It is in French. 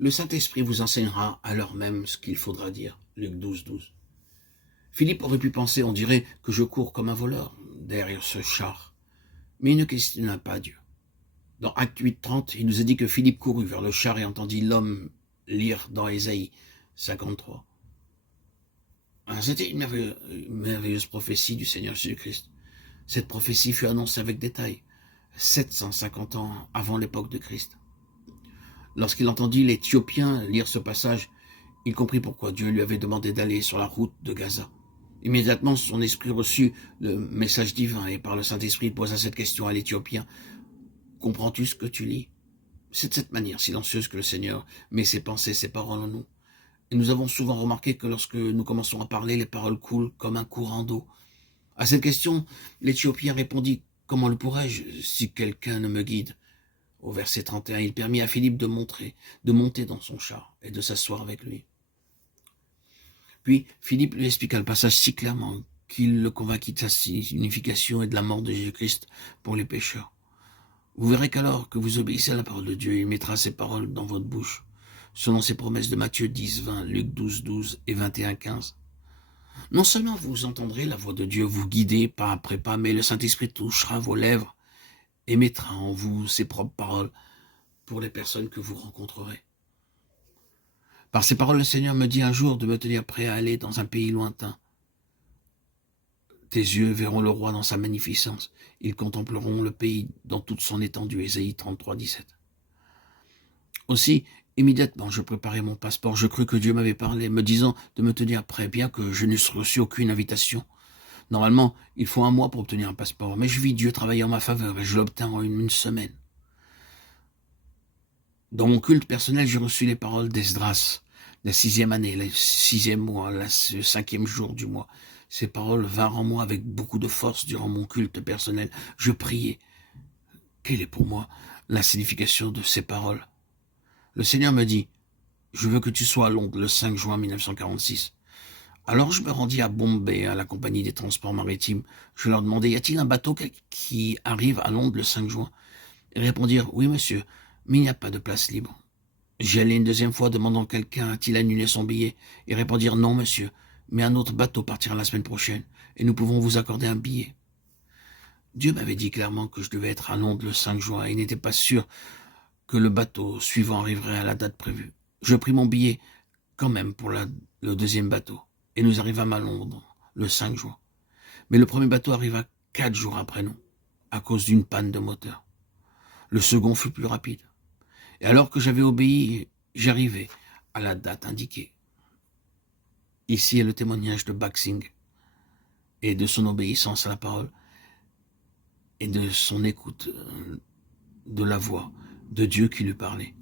Le Saint-Esprit vous enseignera à l'heure même ce qu'il faudra dire. Luc 12, 12. Philippe aurait pu penser, on dirait, que je cours comme un voleur derrière ce char. Mais il ne questionna pas Dieu. Dans Acte 8, 30, il nous est dit que Philippe courut vers le char et entendit l'homme lire dans Ésaïe 53. C'était une merveilleuse prophétie du Seigneur Jésus-Christ. Cette prophétie fut annoncée avec détail, 750 ans avant l'époque de Christ. Lorsqu'il entendit l'Éthiopien lire ce passage, il comprit pourquoi Dieu lui avait demandé d'aller sur la route de Gaza. Immédiatement, son esprit reçut le message divin et par le Saint-Esprit, il posa cette question à l'Éthiopien. « Comprends-tu ce que tu lis ?» C'est de cette manière silencieuse que le Seigneur met ses pensées, ses paroles en nous. Et nous avons souvent remarqué que lorsque nous commençons à parler, les paroles coulent comme un courant d'eau. À cette question, l'Éthiopien répondit « Comment le pourrais-je si quelqu'un ne me guide ?» Au verset 31, il permit à Philippe de monter dans son char et de s'asseoir avec lui. Puis Philippe lui expliqua le passage si clairement qu'il le convainquit de sa signification et de la mort de Jésus-Christ pour les pécheurs. Vous verrez qu'alors que vous obéissez à la parole de Dieu, il mettra ses paroles dans votre bouche, selon ses promesses de Matthieu 10, 20, Luc 12, 12 et 21, 15. Non seulement vous entendrez la voix de Dieu vous guider pas après pas, mais le Saint-Esprit touchera vos lèvres et mettra en vous ses propres paroles pour les personnes que vous rencontrerez. Par ces paroles, le Seigneur me dit un jour de me tenir prêt à aller dans un pays lointain. Tes yeux verront le roi dans sa magnificence. Ils contempleront le pays dans toute son étendue. Ésaïe 33, 17. Aussi, immédiatement, je préparai mon passeport. Je crus que Dieu m'avait parlé, me disant de me tenir prêt, bien que je n'eusse reçu aucune invitation. Normalement, il faut 1 mois pour obtenir un passeport, mais je vis Dieu travailler en ma faveur et je l'obtins en une semaine. Dans mon culte personnel, j'ai reçu les paroles d'Esdras, la 6e année, le 6e mois, le 5e jour du mois. Ces paroles vinrent en moi avec beaucoup de force durant mon culte personnel. Je priais. Quelle est pour moi la signification de ces paroles? Le Seigneur me dit, je veux que tu sois à Londres le 5 juin 1946. Alors je me rendis à Bombay, à la compagnie des transports maritimes. Je leur demandai, y a-t-il un bateau qui arrive à Londres le 5 juin? Ils répondirent, oui monsieur, mais il n'y a pas de place libre. J'y allai une 2e fois demandant quelqu'un a-t-il annulé son billet. Ils répondirent, non monsieur, mais un autre bateau partira la semaine prochaine et nous pouvons vous accorder un billet. Dieu m'avait dit clairement que je devais être à Londres le 5 juin et il n'était pas sûr que le bateau suivant arriverait à la date prévue. Je pris mon billet quand même pour le 2e bateau et nous arrivâmes à Londres le 5 juin. Mais le premier bateau arriva 4 jours après nous à cause d'une panne de moteur. Le second fut plus rapide. Et alors que j'avais obéi, j'arrivai à la date indiquée. Ici est le témoignage de Baksing et de son obéissance à la parole et de son écoute de la voix de Dieu qui lui parlait.